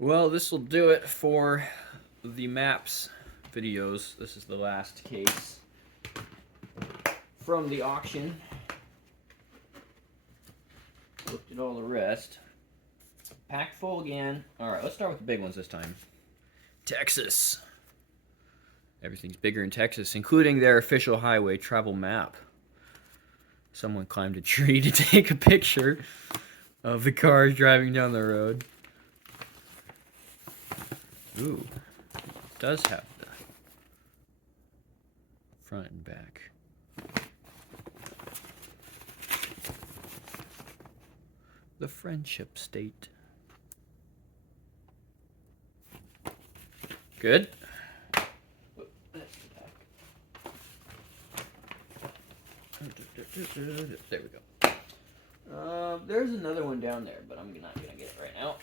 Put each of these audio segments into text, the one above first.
Well, this will do it for the maps videos. This is the last case from the auction. Looked at all the rest. Packed full again. Alright, let's start with the big ones this time. Texas. Everything's bigger in Texas, including their official highway travel map. Someone climbed a tree to take a picture of the cars driving down the road. Ooh, it does have the front and back. The Friendship State. Good. There we go. There's another one down there, but I'm not gonna get it right now.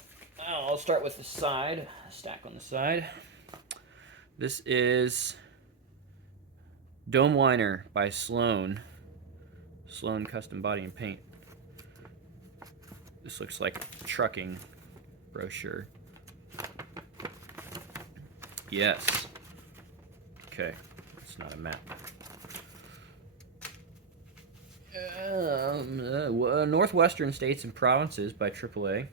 I'll start with the side, stack on the side. This is Dome Liner by Sloan. Sloan Custom Body and Paint. This looks like a trucking brochure. Yes. Okay, it's not a map. Northwestern States and Provinces by AAA.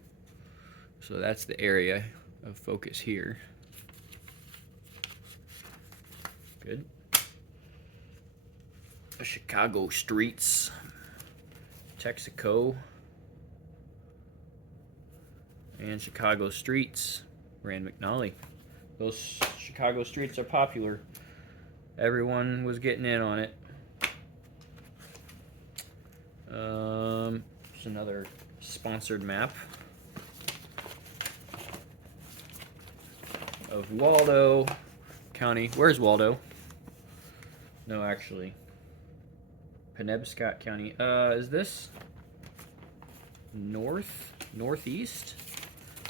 So that's the area of focus here. Good. Chicago Streets. Texaco. And Chicago Streets. Rand McNally. Those Chicago streets are popular. Everyone was getting in on it. There's another sponsored map of Waldo County. Where's Waldo? No, actually. Penobscot County. Is this northeast?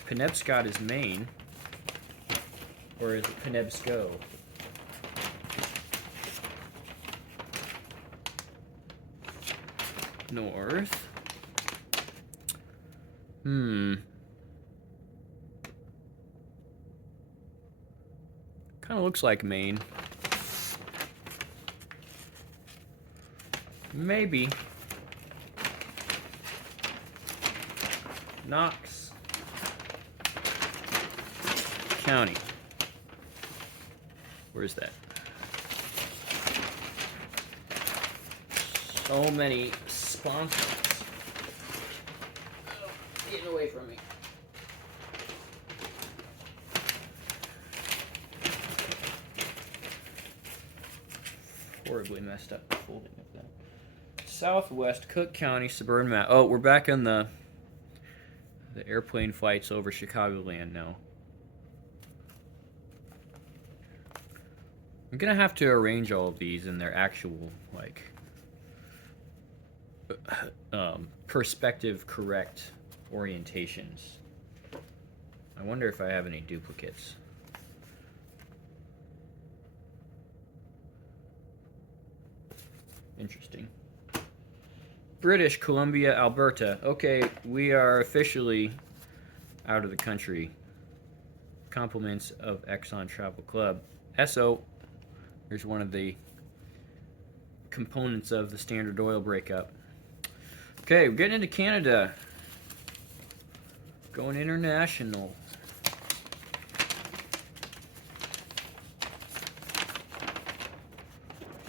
Penobscot is Maine. Or is it Penobsco? North. Kind of looks like Maine. Maybe. Knox County. Where's that? So many sponsors. Oh, getting away from me. Horribly messed up the folding of that. Southwest Cook County suburban map. Oh, we're back on the airplane flights over Chicagoland now. I'm gonna have to arrange all of these in their actual, like, perspective correct orientations. I wonder if I have any duplicates. Interesting. British Columbia, Alberta. Okay, we are officially out of the country. Compliments of Exxon Travel Club. SO. Here's one of the components of the Standard Oil breakup. Okay, we're getting into Canada. Going international.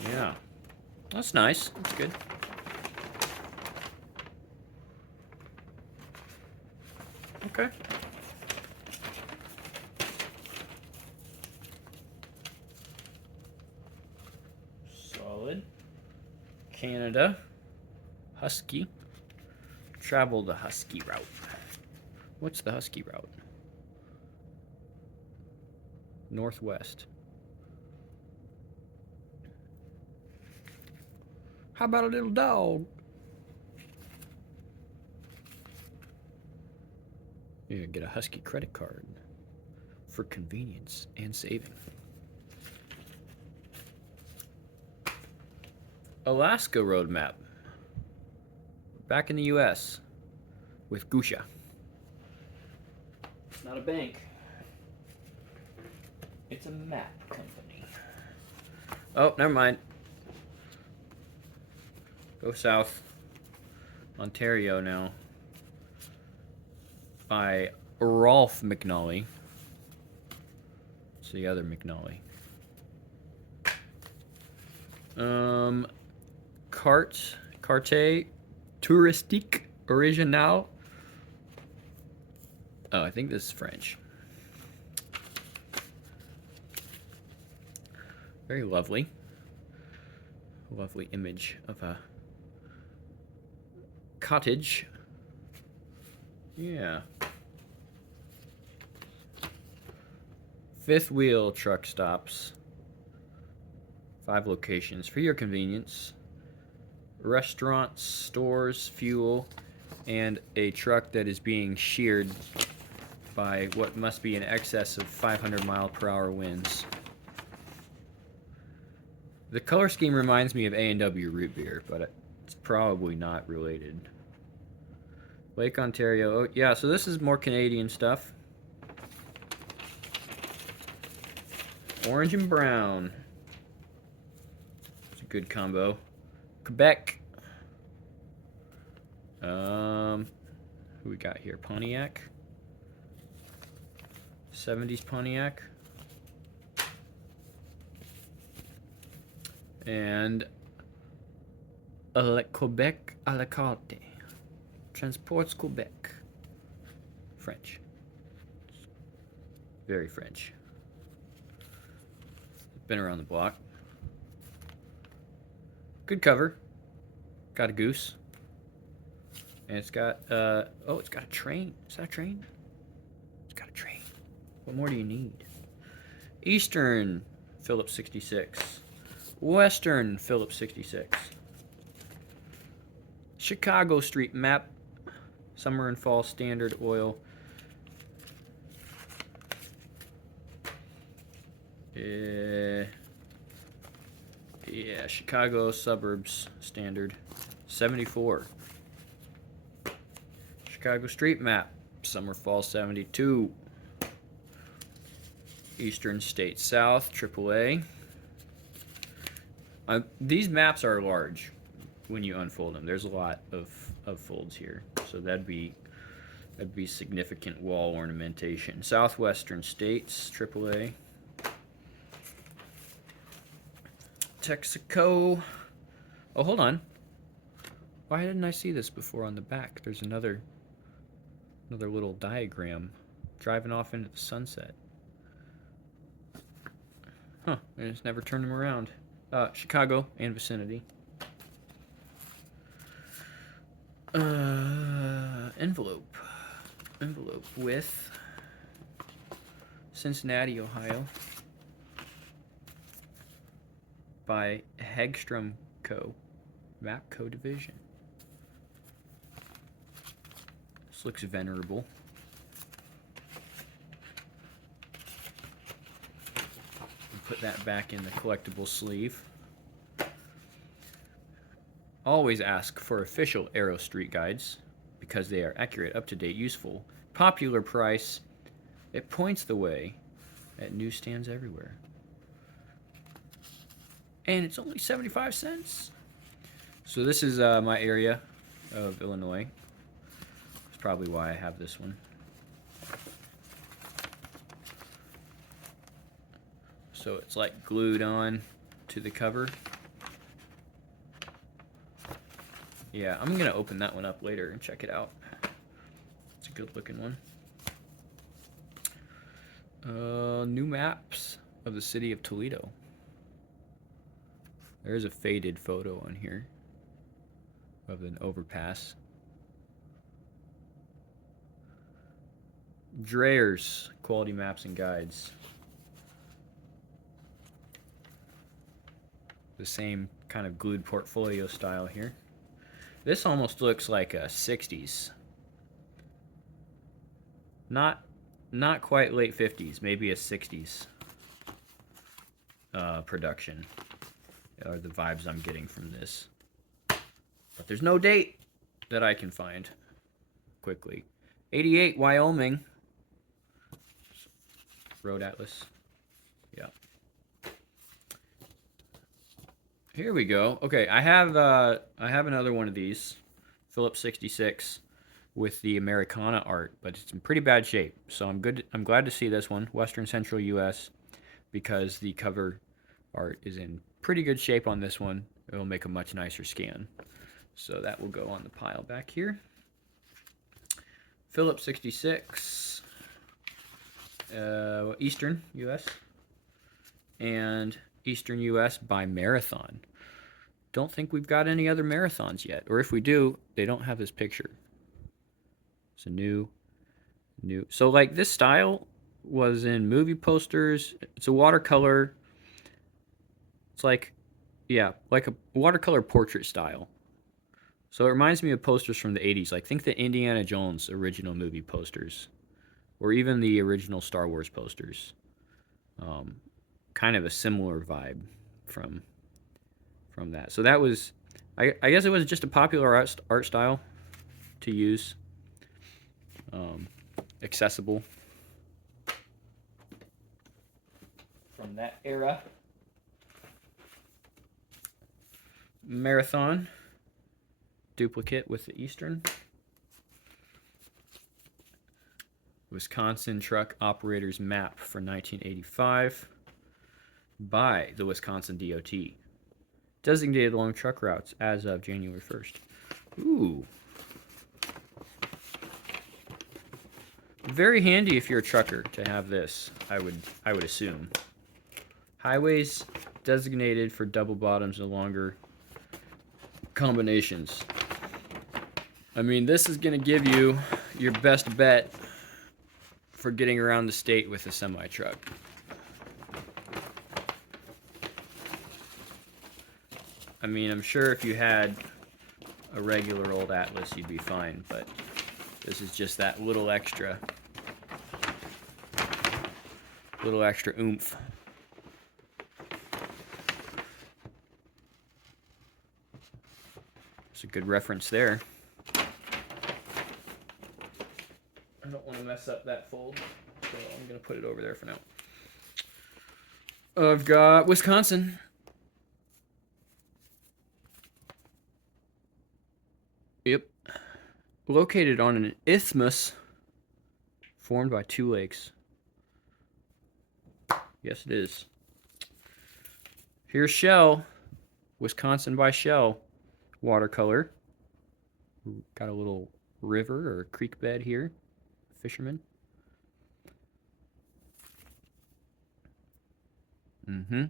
Yeah. That's nice. That's good. Okay. Solid. Canada. Husky. Travel the Husky route. What's the Husky route? Northwest. How about a little dog? You get a Husky credit card for convenience and saving. Alaska roadmap. Back in the U.S. with Gusha. It's not a bank. It's a map company. Oh, never mind. Go south. Ontario now. By Rolf McNally. It's the other McNally. Carte Touristique Original. Oh, I think this is French. Very lovely. Lovely image of a cottage. Yeah. Fifth wheel truck stops. 5 locations for your convenience. Restaurants, stores, fuel, and a truck that is being sheared by what must be in excess of 500-mile-per-hour winds. The color scheme reminds me of A&W root beer, but it's probably not related. Lake Ontario. Oh, yeah, so this is more Canadian stuff. Orange and brown. It's a good combo. Quebec. Who we got here? Pontiac. 70s Pontiac. And Quebec à la carte. Transports Quebec. French. Very French. Been around the block. Good cover. Got a goose. And it's got, oh, it's got a train. Is that a train? It's got a train. What more do you need? Eastern Phillips 66. Western Phillips 66. Chicago Street Map. Summer and Fall Standard Oil. Yeah, Chicago Suburbs Standard. 74. Chicago Street Map. Summer Fall 72. Eastern State South, AAA. These maps are large when you unfold them. There's a lot of folds here, so that'd be significant wall ornamentation. Southwestern States, AAA. Texaco. Oh, hold on. Why didn't I see this before on the back? There's another little diagram driving off into the sunset. Huh, I just never turned them around. Chicago and vicinity. Envelope with Cincinnati, Ohio, by Hagstrom Co. Mapco Division. This looks venerable. Put that back in the collectible sleeve. Always ask for official Aero Street guides because they are accurate, up-to-date, useful, popular price. It points the way at newsstands everywhere. And it's only 75 cents. So this is my area of Illinois. That's probably why I have this one. So it's like glued on to the cover. Yeah, I'm gonna open that one up later and check it out. It's a good looking one. New maps of the city of Toledo. There's a faded photo on here of an overpass. Dreyer's Quality Maps and Guides. The same kind of glued portfolio style here. This almost looks like a 60s. Not quite late 50s, maybe a 60s production. Are the vibes I'm getting from this. But there's no date that I can find quickly. 88, Wyoming. Road Atlas. Yeah. Here we go. Okay, I have another one of these, Phillips 66, with the Americana art, but it's in pretty bad shape. So I'm glad to see this one, Western Central U.S., because the cover art is in pretty good shape on this one. It'll make a much nicer scan. So that will go on the pile back here. Phillips 66, Eastern U.S. and Eastern U.S. by Marathon. Don't think we've got any other Marathons yet, or if we do, they don't have this picture. It's a new. So like this style was in movie posters. It's a watercolor. It's like, yeah, like a watercolor portrait style. So it reminds me of posters from the 80s. Like think the Indiana Jones original movie posters, or even the original Star Wars posters. Kind of a similar vibe from that. So that was, I guess it was just a popular art style to use. Accessible from that era. Marathon duplicate with the Eastern. Wisconsin Truck Operators Map for 1985 by the Wisconsin DOT. Designated along truck routes as of January 1st. Ooh. Very handy if you're a trucker to have this, I would assume. Highways designated for double bottoms and longer combinations. I mean, this is going to give you your best bet for getting around the state with a semi-truck. I mean, I'm sure if you had a regular old Atlas, you'd be fine, but this is just that little extra oomph. It's a good reference there. I don't want to mess up that fold, so I'm going to put it over there for now. I've got Wisconsin. Yep. Located on an isthmus formed by two lakes. Yes, it is. Here's Shell. Wisconsin by Shell. Watercolor. Got a little river or creek bed here. Fisherman. I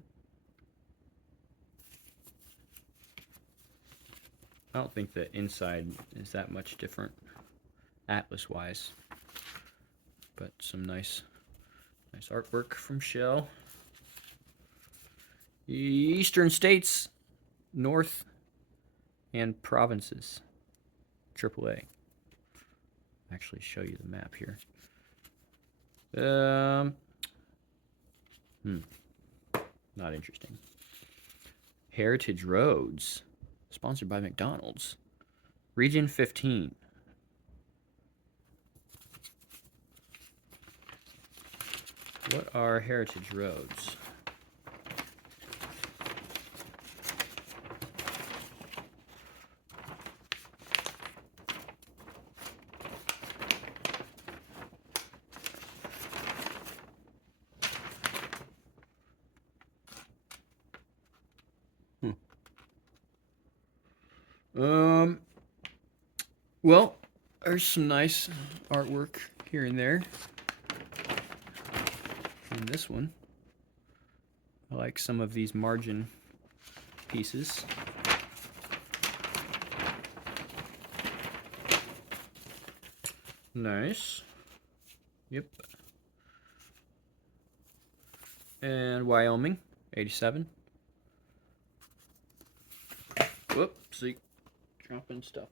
don't think the inside is that much different Atlas-wise. But some nice artwork from Shell. Eastern States, North, and Provinces. AAA. Actually show you the map here. Not interesting. Heritage Roads, sponsored by McDonald's. Region 15. What are heritage roads? Well, there's some nice artwork here and there. And this one, I like some of these margin pieces. Nice. Yep. And Wyoming, 87. Whoopsie. Dropping stuff.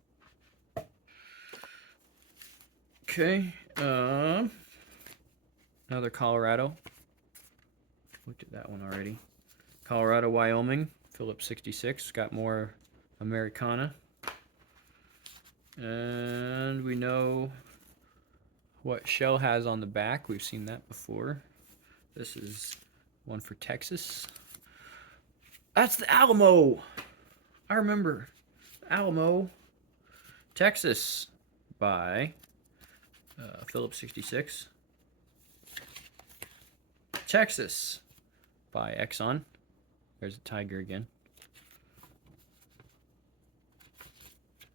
Okay. Another Colorado. Looked at that one already. Colorado, Wyoming. Phillips 66. Got more Americana. And we know what Shell has on the back. We've seen that before. This is One for Texas. That's the Alamo. I remember. Alamo, Texas by Phillips 66. Texas by Exxon. There's a Tiger again.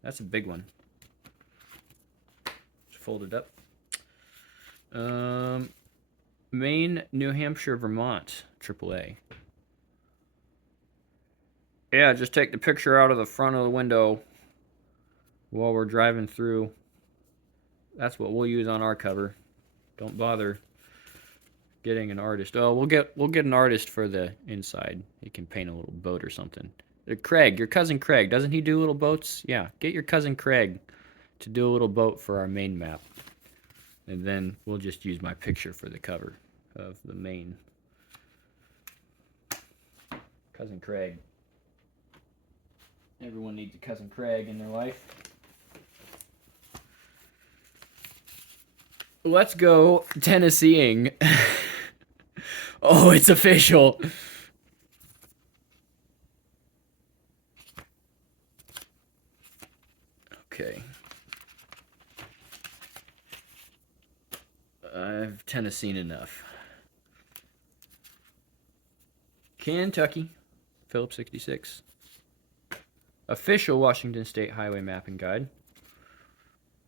That's a big one. It's folded up. Maine, New Hampshire, Vermont, AAA. Yeah, just take the picture out of the front of the window while we're driving through. That's what we'll use on our cover. Don't bother getting an artist. Oh, we'll get an artist for the inside. He can paint a little boat or something. Craig, your cousin Craig, doesn't he do little boats? Yeah, get your cousin Craig to do a little boat for our Maine map. And then we'll just use my picture for the cover of the Maine. Cousin Craig. Everyone needs a cousin Craig in their life. Let's go Tennesseeing. Oh, it's official. Okay. I've Tennessee'd enough. Kentucky, Phillips 66. Official Washington State Highway Mapping Guide.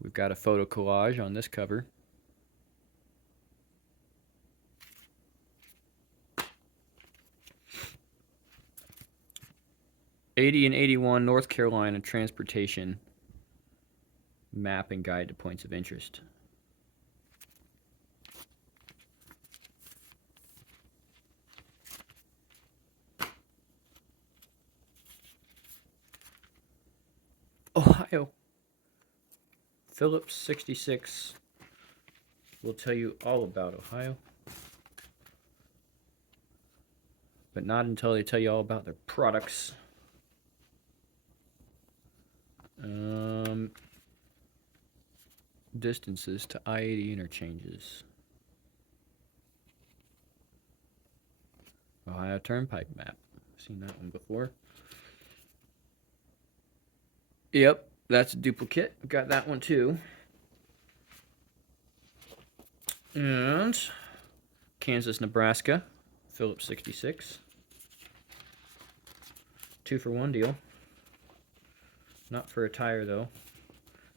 We've got a photo collage on this cover. '80 and '81 North Carolina Transportation Mapping Guide to Points of Interest. Ohio. Phillips 66 will tell you all about Ohio. But not until they tell you all about their products. Distances to I-80 interchanges. Ohio Turnpike map. Seen that one before. Yep, that's a duplicate. Got that one too. And Kansas, Nebraska, Phillips 66. 2-for-1 deal. Not for a tire though.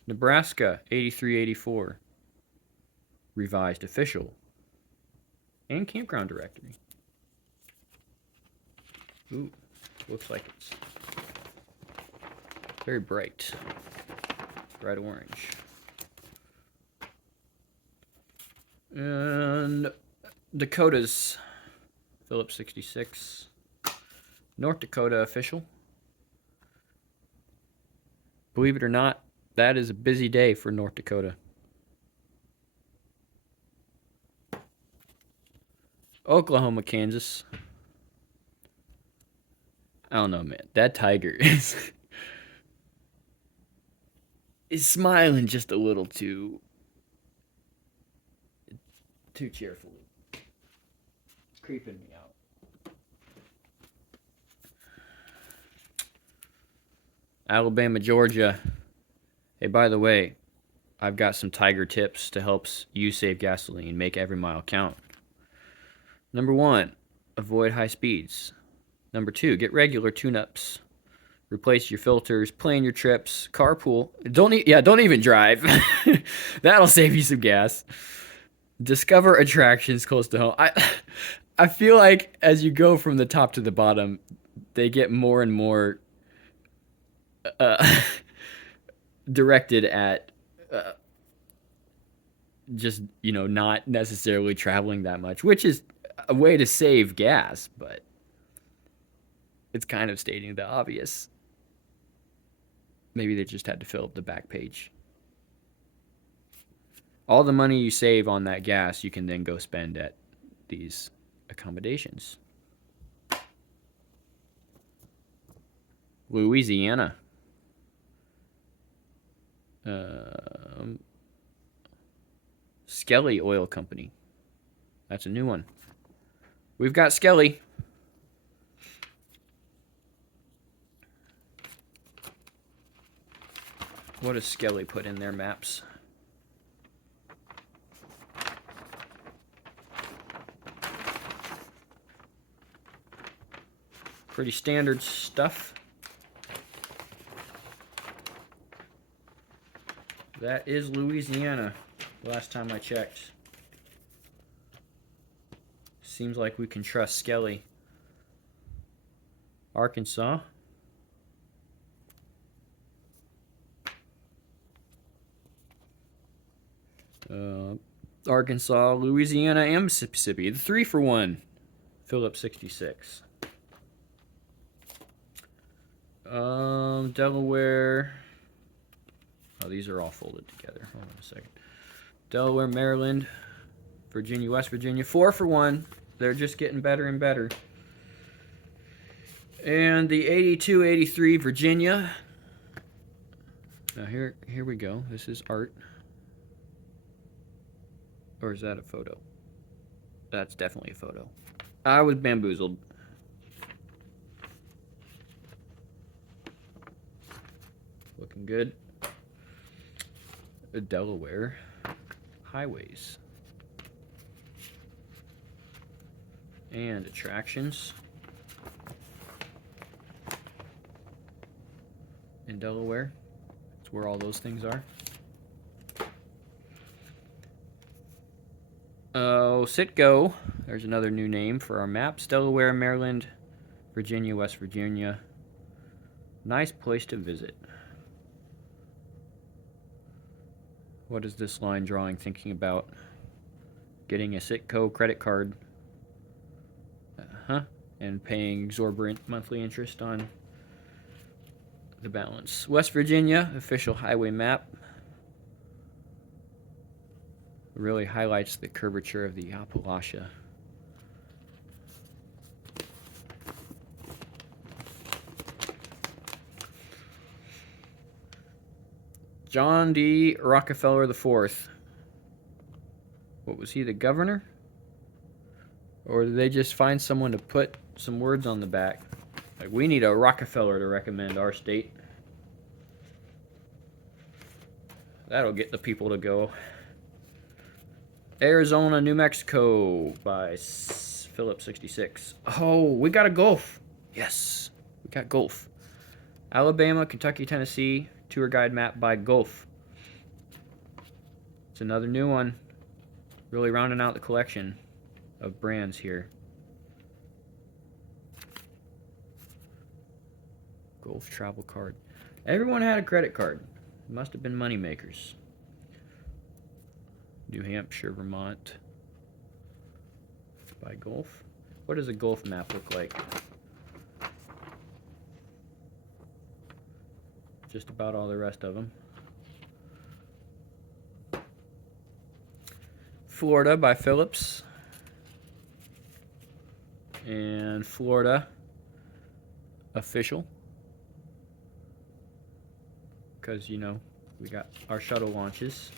Nebraska 83-84. Revised official. And campground directory. Ooh, looks like it's very bright. Bright orange. And Dakota's Phillips 66. North Dakota official. Believe it or not, that is a busy day for North Dakota. Oklahoma, Kansas. I don't know, man. That tiger is smiling just a little too cheerfully. Creeping me out. Alabama, Georgia. Hey, by the way, I've got some Tiger tips to help you save gasoline, make every mile count. Number 1, avoid high speeds. Number 2, get regular tune-ups. Replace your filters, plan your trips, carpool. Don't even drive. That'll save you some gas. Discover attractions close to home. I feel like as you go from the top to the bottom, they get more and more directed at just, not necessarily traveling that much, which is a way to save gas, but it's kind of stating the obvious. Maybe they just had to fill up the back page. All the money you save on that gas, you can then go spend at these accommodations. Louisiana. Skelly Oil Company. That's a new one. We've got Skelly. What does Skelly put in their maps? Pretty standard stuff. That is Louisiana, last time I checked. Seems like we can trust Skelly. Arkansas. Arkansas, Louisiana, and Mississippi. The 3-for-1. Phillips 66. Delaware. Oh, these are all folded together. Hold on a second. Delaware, Maryland, Virginia, West Virginia. 4-for-1. They're just getting better and better. And the 82-83 Virginia. Now here we go. This is art. Or is that a photo? That's definitely a photo. I was bamboozled. Looking good. Delaware highways and attractions in Delaware. That's where all those things are. Oh, Citgo. There's another new name for our maps. Delaware, Maryland, Virginia, West Virginia. Nice place to visit. What is this line drawing thinking about? Getting a Citgo credit card. And paying exorbitant monthly interest on the balance. West Virginia, official highway map. Really highlights the curvature of the Appalachia. John D. Rockefeller IV. What was he, the governor? Or did they just find someone to put some words on the back? Like, we need a Rockefeller to recommend our state. That'll get the people to go. Arizona, New Mexico by Phillips 66. Oh, we got a Gulf. Yes, we got Gulf. Alabama, Kentucky, Tennessee. Tour guide map by Gulf. It's another new one. Really rounding out the collection of brands here. Gulf travel card. Everyone had a credit card. It must have been money makers. New Hampshire, Vermont by Gulf. What does a Gulf map look like? Just about all the rest of them. Florida by Phillips. And Florida official. Because, you know, we got our shuttle launches.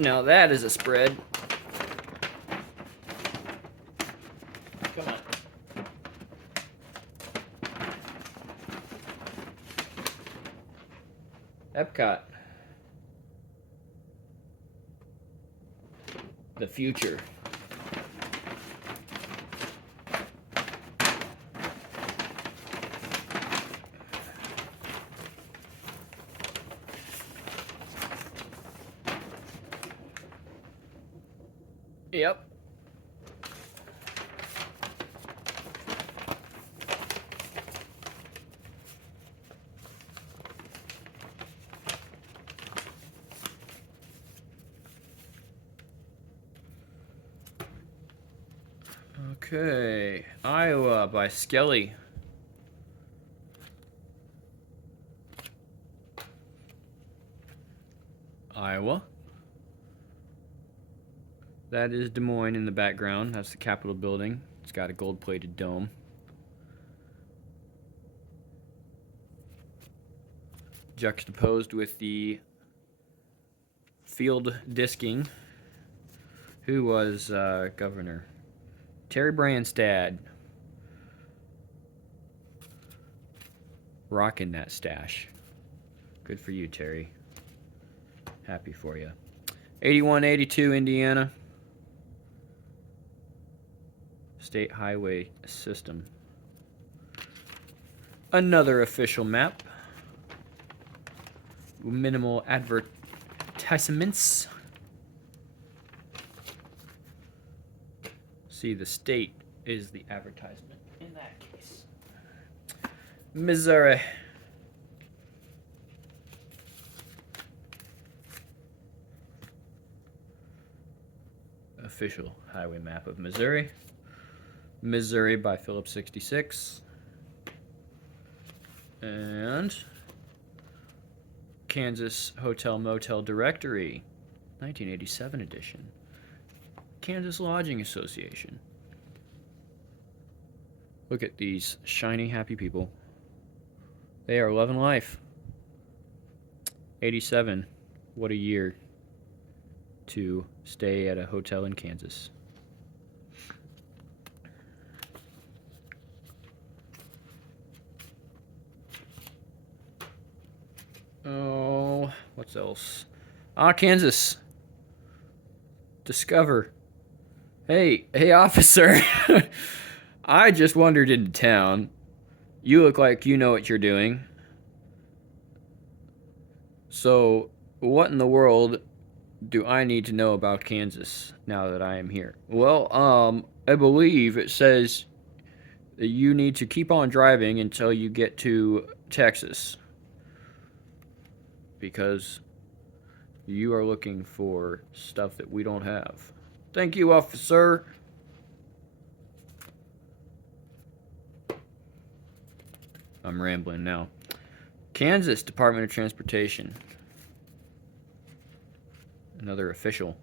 Now that is a spread. Come on. Epcot. The future. Yep. Okay. Iowa by Skelly. Iowa. That is Des Moines in the background. That's the Capitol building. It's got a gold-plated dome. Juxtaposed with the field disking. Who was governor? Terry Branstad. Rocking that stash. Good for you, Terry. Happy for you. 8182 Indiana. State Highway System. Another official map. Minimal advertisements. See, the state is the advertisement in that case. Missouri. Official highway map of Missouri. Missouri by Phillips 66. And Kansas Hotel Motel Directory, 1987 edition. Kansas Lodging Association. Look at these shiny, happy people. They are loving life. 87. What a year to stay at a hotel in Kansas. Oh, what's else? Kansas. Discover. Hey, officer. I just wandered into town. You look like you know what you're doing. So, what in the world do I need to know about Kansas now that I am here? Well, I believe it says that you need to keep on driving until you get to Texas. Because you are looking for stuff that we don't have. Thank you, officer. I'm rambling now. Kansas Department of Transportation. Another official.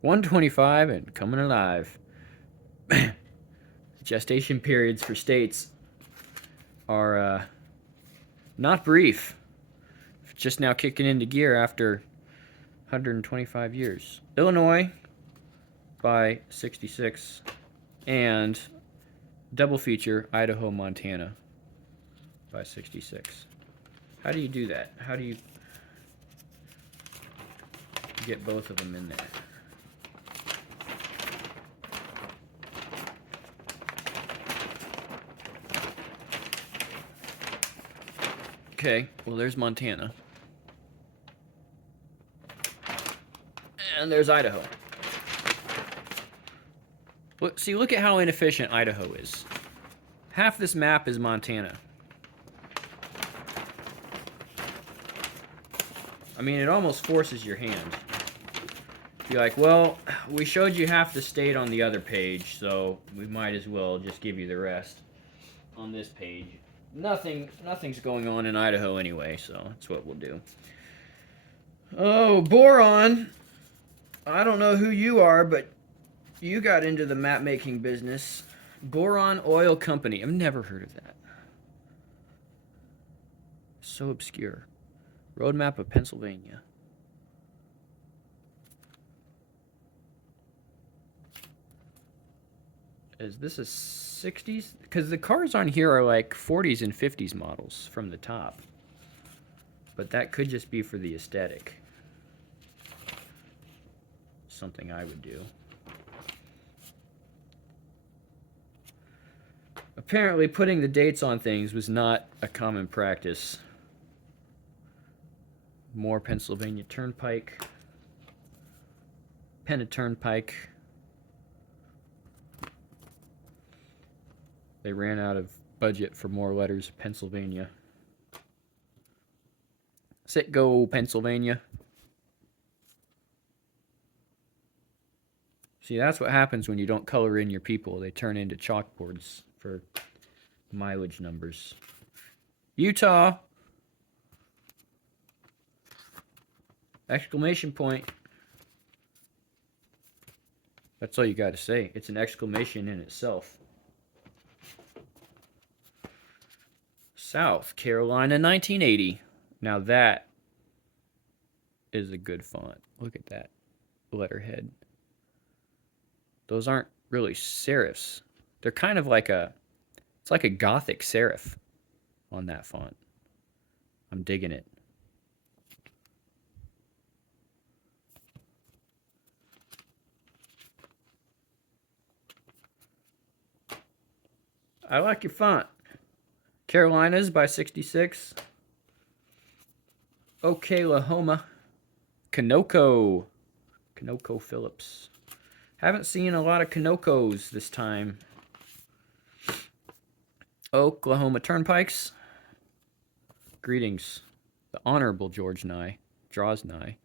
125 and coming alive. Gestation periods for states are not brief. Just now kicking into gear after 125 years. Illinois by 66 and double feature Idaho, Montana by 66. How do you do that? How do you get both of them in there? Okay, well there's Montana. And there's Idaho. Look at how inefficient Idaho is. Half this map is Montana. I mean, it almost forces your hand. Be like, well, we showed you half the state on the other page, so we might as well just give you the rest on this page. Nothing's going on in Idaho anyway, so that's what we'll do. Oh, boron. I don't know who you are, but you got into the map making business. Boron Oil Company. I've never heard of that. So obscure. Roadmap of Pennsylvania. Is this a 60s? Because the cars on here are like 40s and 50s models from the top. But that could just be for the aesthetic. Something I would do. Apparently putting the dates on things was not a common practice. More Pennsylvania Turnpike. Penna Turnpike. They ran out of budget for more letters. Pennsylvania. Sit go, Pennsylvania. See, that's what happens when you don't color in your people. They turn into chalkboards for mileage numbers. Utah. Exclamation point. That's all you got to say. It's an exclamation in itself. South Carolina, 1980. Now that is a good font. Look at that letterhead. Those aren't really serifs. They're kind of like it's like a Gothic serif on that font. I'm digging it. I like your font. Carolinas by 66. Oklahoma. Kanoko. Kanoko Phillips. Haven't seen a lot of Kanokos this time. Oklahoma Turnpikes. Greetings. The Honorable George Nye draws nigh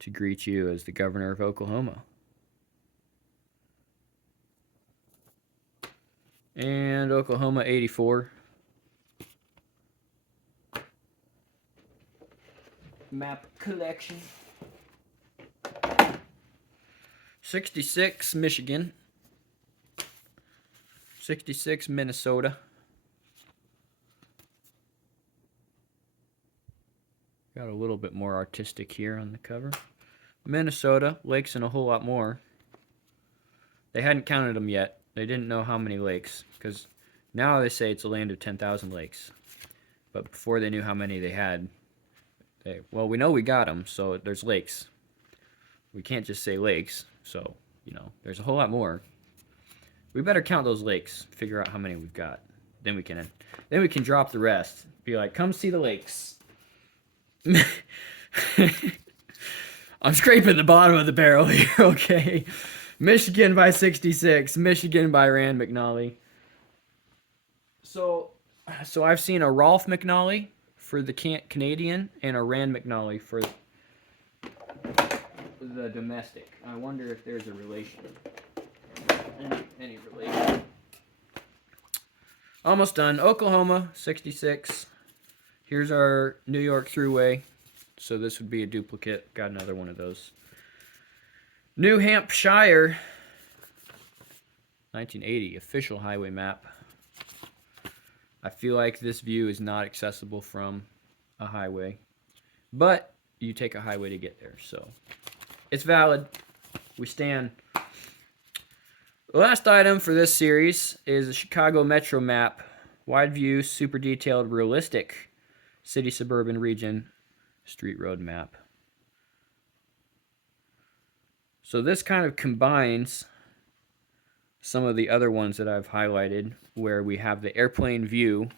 to greet you as the governor of Oklahoma. And Oklahoma 84. Map collection. 66 Michigan. 66 Minnesota. Got a little bit more artistic here on the cover. Minnesota, lakes and a whole lot more. They hadn't counted them yet. They didn't know how many lakes, because now they say it's a land of 10,000 lakes. But before they knew how many they had, well, we know we got them, so there's lakes. We can't just say lakes, so, there's a whole lot more. We better count those lakes, figure out how many we've got. Then we can drop the rest. Be like, come see the lakes. I'm scraping the bottom of the barrel here, okay? Michigan by 66. Michigan by Rand McNally. So I've seen a Rolf McNally for the Canadian and a Rand McNally for the domestic. I wonder if there's a relation. Any relation. Almost done. Oklahoma, 66. Here's our New York Thruway. So this would be a duplicate. Got another one of those. New Hampshire, 1980, official highway map. I feel like this view is not accessible from a highway, but you take a highway to get there, so it's valid. We stand. The last item for this series is the Chicago Metro map. Wide view, super detailed, realistic city, suburban, region, street, road map. So this kind of combines some of the other ones that I've highlighted, where we have the airplane view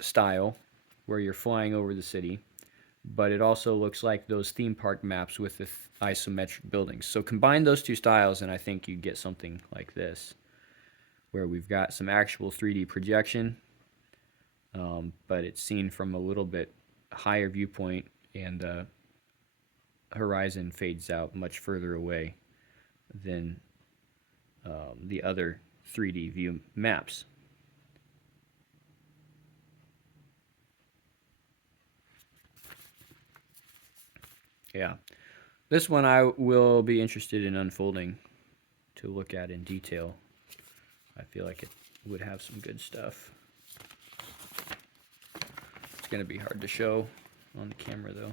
style, where you're flying over the city, but it also looks like those theme park maps with the isometric buildings. So combine those two styles, and I think you get something like this, where we've got some actual 3D projection, but it's seen from a little bit higher viewpoint, and the horizon fades out much further away than the other 3D view maps. Yeah, this one I will be interested in unfolding to look at in detail. I feel like it would have some good stuff. It's going to be hard to show on the camera though.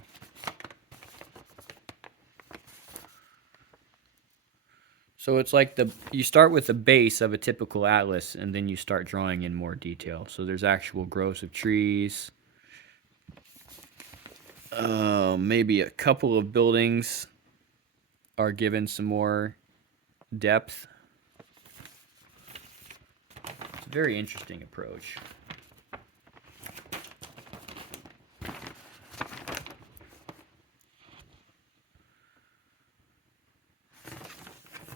So it's like you start with the base of a typical atlas, and then you start drawing in more detail. So there's actual groves of trees. Maybe a couple of buildings are given some more depth. It's a very interesting approach.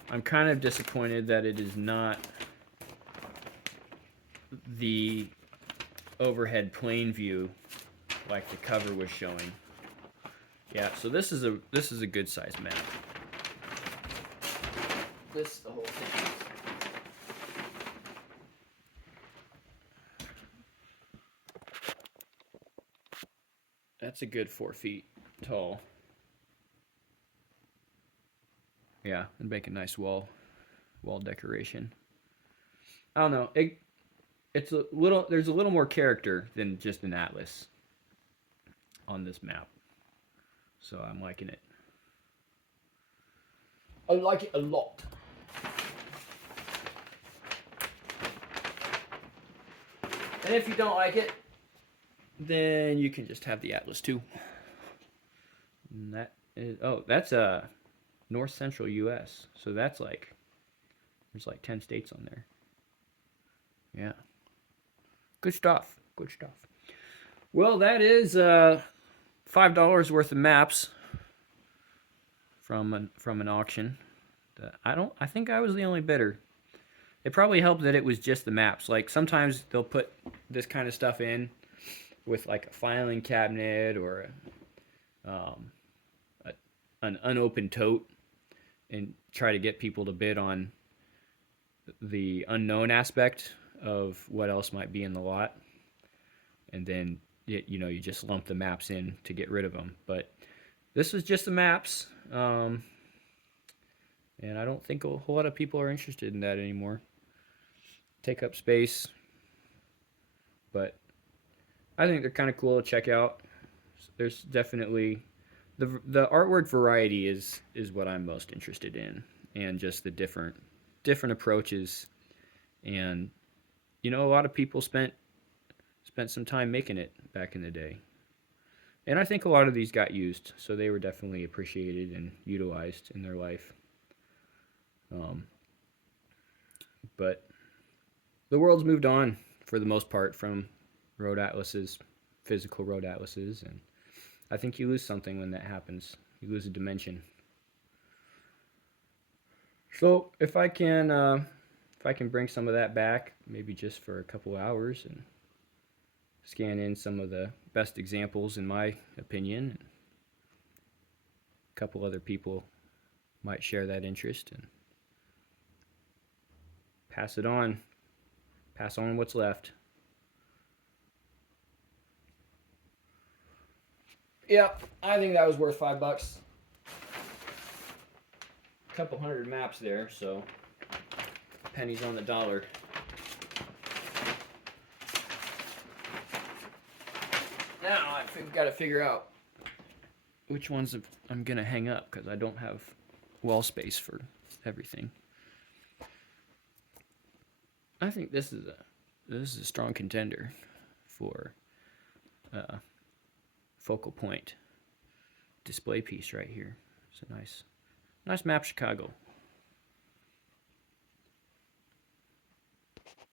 I'm kind of disappointed that it is not the overhead plane view like the cover was showing. Yeah, so this is a good size map. The whole thing. That's a good 4 feet tall. Yeah, and make a nice wall decoration. I don't know. It's a little. There's a little more character than just an atlas on this map. So I'm liking it. I like it a lot. And if you don't like it, then you can just have the Atlas too. And that is, oh, that's North Central U.S. So that's like, there's like 10 states on there. Yeah. Good stuff. Good stuff. Well, that is $5 worth of maps from an auction. I think I was the only bidder. It probably helped that it was just the maps. Like sometimes they'll put this kind of stuff in with like a filing cabinet or an unopened tote and try to get people to bid on the unknown aspect of what else might be in the lot. And then, you just lump the maps in to get rid of them. But this was just the maps. And I don't think a whole lot of people are interested in that anymore. Take up space. But I think they're kind of cool to check out. There's definitely the artwork variety is what I'm most interested in, and just the different approaches. And a lot of people spent some time making it back in the day. And I think a lot of these got used, so they were definitely appreciated and utilized in their life. But the world's moved on for the most part from road atlases, physical road atlases, and I think you lose something when that happens. You lose a dimension. So if I can bring some of that back, maybe just for a couple hours, and scan in some of the best examples in my opinion, a couple other people might share that interest, and pass on what's left. Yeah, I think that was worth $5. A couple hundred maps there, so pennies on the dollar. Now I've got to figure out which ones I'm gonna hang up because I don't have wall space for everything. I think this is a strong contender for focal point display piece right here. It's a nice map, Chicago.